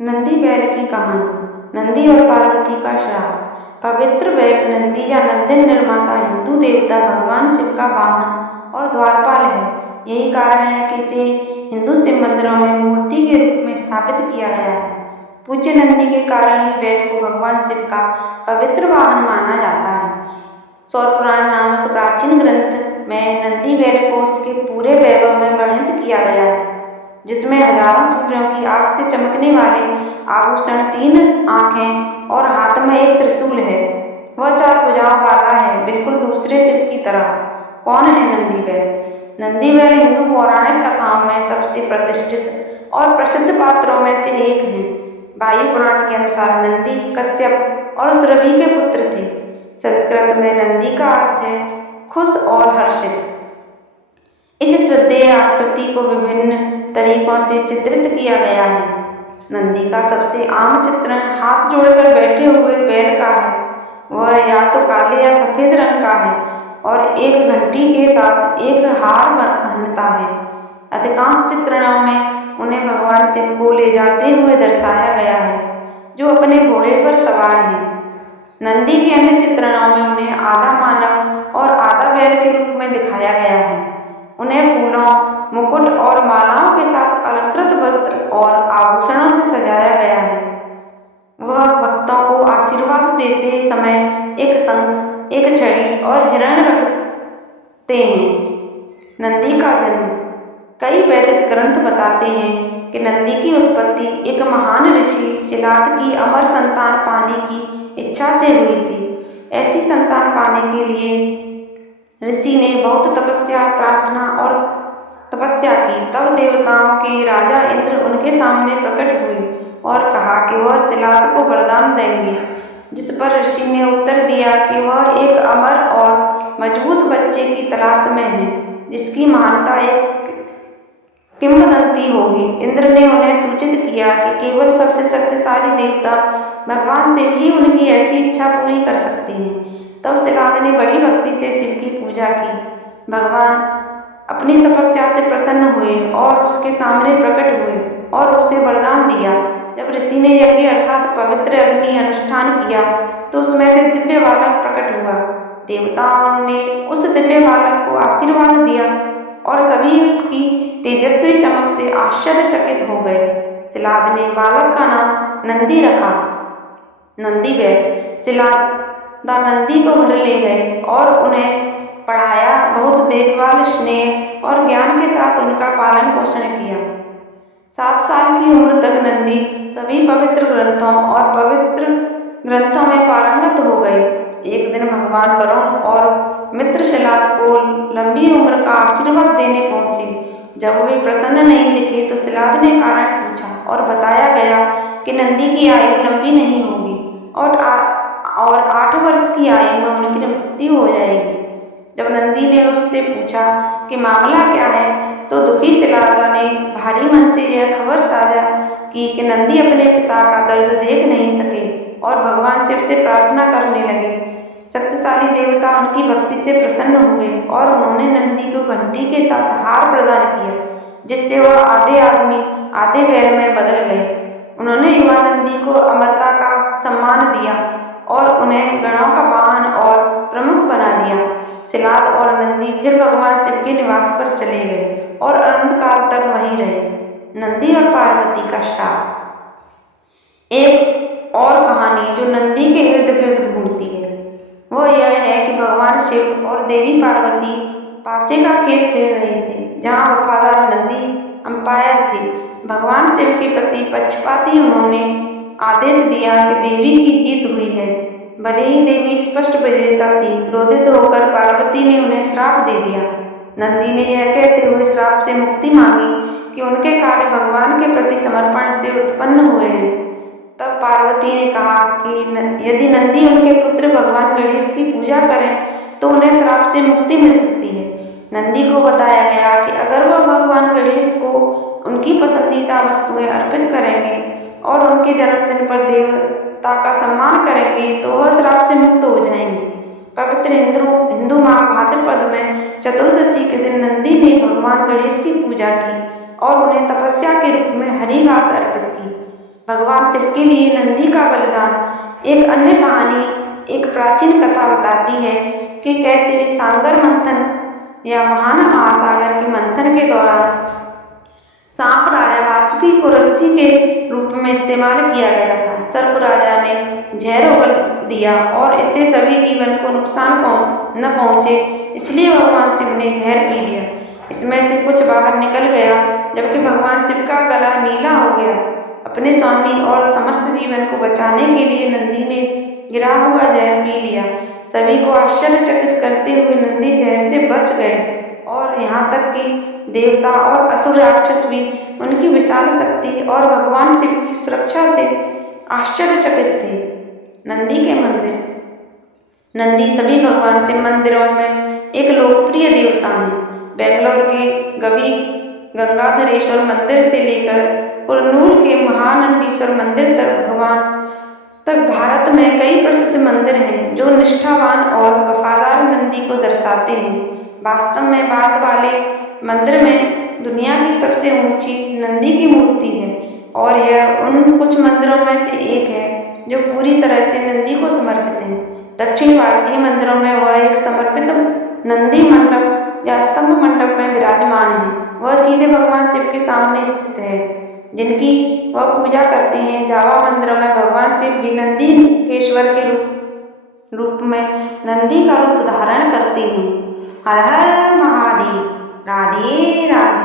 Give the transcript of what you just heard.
नंदी बैल की कहानी। नंदी और पार्वती का श्राप। पवित्र बैल नंदी या नंदन निर्माता हिंदू देवता भगवान शिव का वाहन और द्वारपाल है। यही कारण है कि इसे हिंदू शिव मंदिरों में मूर्ति के रूप में स्थापित किया गया है। पूज्य नंदी के कारण ही बैल को भगवान शिव का पवित्र वाहन माना जाता है। सौर पुराण नामक प्राचीन ग्रंथ में नंदी बैल को उसके पूरे वैभव में वर्णित किया गया है, जिसमें हजारों सूर्यों की आग से चमकने वाले आभूषण, 3 आंखें और हाथ में एक त्रिशूल है। वह 4 भुजाओं वाला है, बिल्कुल दूसरे शिव की तरह। कौन है नंदी बैल? नंदी बैल हिंदू पौराणिक कथाओं में सबसे प्रतिष्ठित और प्रसिद्ध पात्रों में से एक है। वायु पुराण के अनुसार नंदी कश्यप और सुरभि के पुत्र थे। संस्कृत में नंदी का अर्थ है खुश और हर्षित। इस श्रद्धेय आकृति को विभिन्न तरीकों से चित्रित किया गया है। नंदी का सबसे आम चित्रण हाथ जोड़कर बैठे हुए बैल का है। वह या तो काले या सफेद रंग का है और एक घंटी के साथ एक हार पहनता है। अधिकांश चित्रणों में उन्हें भगवान शिव को ले जाते हुए दर्शाया गया है, जो अपने घोड़े पर सवार हैं। नंदी के अन्य चित्रणों में उन्हें आधा मानव और आधा बैल के रूप में दिखाया गया है। उन्हें फूलों, मुकुट और मालाओं के साथ अलंकृत वस्त्र और आभूषणों से सजाया गया है। वह भक्तों को आशीर्वाद देते समय एक शंख, एक छड़ी और हिरण रखते हैं। नंदी का जन्म। कई वैदिक ग्रंथ बताते हैं कि नंदी की उत्पत्ति एक महान ऋषि शिलाद की अमर संतान पाने की इच्छा से हुई थी। ऐसी संतान पाने के लिए ऋषि ने बहुत तपस्या की। तब देवताओं के राजा इंद्र उनके सामने प्रकट हुए और कहा कि वह शिलाद को वरदान देंगे, जिस पर ऋषि ने उत्तर दिया कि वह एक अमर और मजबूत बच्चे की तलाश में है, जिसकी महानता एक किंवदंती होगी। इंद्र ने उन्हें सूचित किया कि केवल सबसे शक्तिशाली देवता भगवान शिव ही उनकी ऐसी इच्छा पूरी कर सकते हैं। तब शिलाद ने बड़ी भक्ति से शिव की पूजा की। भगवान अपनी तपस्या से प्रसन्न हुए और उसके सामने प्रकट हुए और उसे वरदान दिया। जब ऋषि ने यज्ञ अर्थात पवित्र अग्नि अनुष्ठान किया तो उसमें से दिव्य बालक प्रकट हुआ। देवताओं ने उस दिव्य बालक को आशीर्वाद दिया और सभी उसकी तेजस्वी चमक से आश्चर्यचकित हो गए। शिलाद ने बालक का नाम नंदी रखा। नंदी बैल शिलाद नंदी को घर ले गए और उन्हें पढ़ाया, बहुत देखभाल, स्नेह और ज्ञान के साथ उनका पालन पोषण किया। 7 साल की उम्र तक नंदी सभी पवित्र ग्रंथों में पारंगत हो गए। एक दिन भगवान वरुण और मित्र शिलाद को लंबी उम्र का आशीर्वाद देने पहुंचे। जब वे प्रसन्न नहीं दिखे तो शिलाद ने कारण पूछा और बताया गया कि नंदी की आयु लंबी नहीं होगी और 8 वर्ष की आयु में उनकी मृत्यु हो जाएगी। जब नंदी ने उससे पूछा कि मामला क्या है, तो दुखी शिलादा ने भारी मन से यह खबर साझा की कि नंदी अपने पिता का दर्द देख नहीं सके और भगवान शिव से प्रार्थना करने लगे। शक्तिशाली देवता उनकी भक्ति से प्रसन्न हुए और उन्होंने नंदी को घंटी के साथ हार प्रदान किया, जिससे वह आधे आदमी आधे बैल में बदल गए। उन्होंने युवा नंदी को अमरता का सम्मान दिया और उन्हें गणों का वाहन और प्रमुख बना दिया। शिलाद और नंदी फिर भगवान शिव के निवास पर चले गए और अनंत काल तक वहीं रहे। नंदी और पार्वती का श्राप। एक और कहानी जो नंदी के इर्द गिर्द घूमती है वह यह है कि भगवान शिव और देवी पार्वती पासे का खेल खेल रहे थे, जहाँ वफादार नंदी अंपायर थे। भगवान शिव के प्रति पक्षपाती उन्होंने आदेश दिया कि देवी की जीत हुई है। भले ही देवी स्पष्ट विजेता थी, क्रोधित होकर पार्वती ने उन्हें श्राप दे दिया। नंदी ने यह कहते हुए श्राप से मुक्ति मांगी कि उनके कार्य भगवान के प्रति समर्पण से उत्पन्न हुए हैं। तब पार्वती ने कहा कि यदि नंदी उनके पुत्र भगवान गणेश की पूजा करें तो उन्हें श्राप से मुक्ति मिल सकती है। नंदी को बताया गया कि अगर वह भगवान गणेश को उनकी पसंदीदा वस्तुएं अर्पित करेंगे और उनके जन्मदिन पर देवता का सम्मान करेंगे तो वह श्राप से मुक्त हो जाएंगे। पवित्र हिंदू महाभाद्रपद में चतुर्दशी के दिन नंदी ने भगवान गणेश की पूजा की और उन्हें तपस्या के रूप में हरी घास अर्पित की। भगवान शिव के लिए नंदी का बलिदान। एक अन्य कहानी एक प्राचीन कथा बताती है कि कैसे सागर मंथन या महान महासागर के मंथन के दौरान सांप राजा वासुकी को रस्सी के रूप में इस्तेमाल किया गया था। सर्प राजा ने जहर उगल दिया और इससे सभी जीवन को नुकसान न पहुंचे, इसलिए भगवान शिव ने जहर पी लिया। इसमें से कुछ बाहर निकल गया, जबकि भगवान शिव का गला नीला हो गया। अपने स्वामी और समस्त जीवन को बचाने के लिए नंदी ने गिरा हुआ जहर पी लिया। सभी को आश्चर्यचकित करते हुए नंदी जहर से बच गए और यहाँ तक कि देवता और असुर राक्षस भी उनकी विशाल शक्ति और भगवान शिव की सुरक्षा से आश्चर्यचकित थे। नंदी के मंदिर। नंदी सभी भगवान शिव मंदिरों में एक लोकप्रिय देवता हैं। बेंगलोर के गवी गंगाधरेश्वर मंदिर से लेकर कुरनूल के महानंदीश्वर मंदिर तक भारत में कई प्रसिद्ध मंदिर हैं जो निष्ठावान और वफादार नंदी को दर्शाते हैं। वास्तव में बाद वाले मंदिर में दुनिया की सबसे ऊंची नंदी की मूर्ति है और यह उन कुछ मंदिरों में से एक है जो पूरी तरह से नंदी को समर्पित है। दक्षिण भारतीय मंदिरों में वह एक समर्पित नंदी मंडप या स्तंभ मंडप में विराजमान है। वह सीधे भगवान शिव के सामने स्थित है, जिनकी वह पूजा करते हैं। जावा मंदिरों में भगवान शिव भी नंदीकेश्वर के रूप में नंदी का रूप धारण करते हैं। हर हर महादेव। राधे राधे।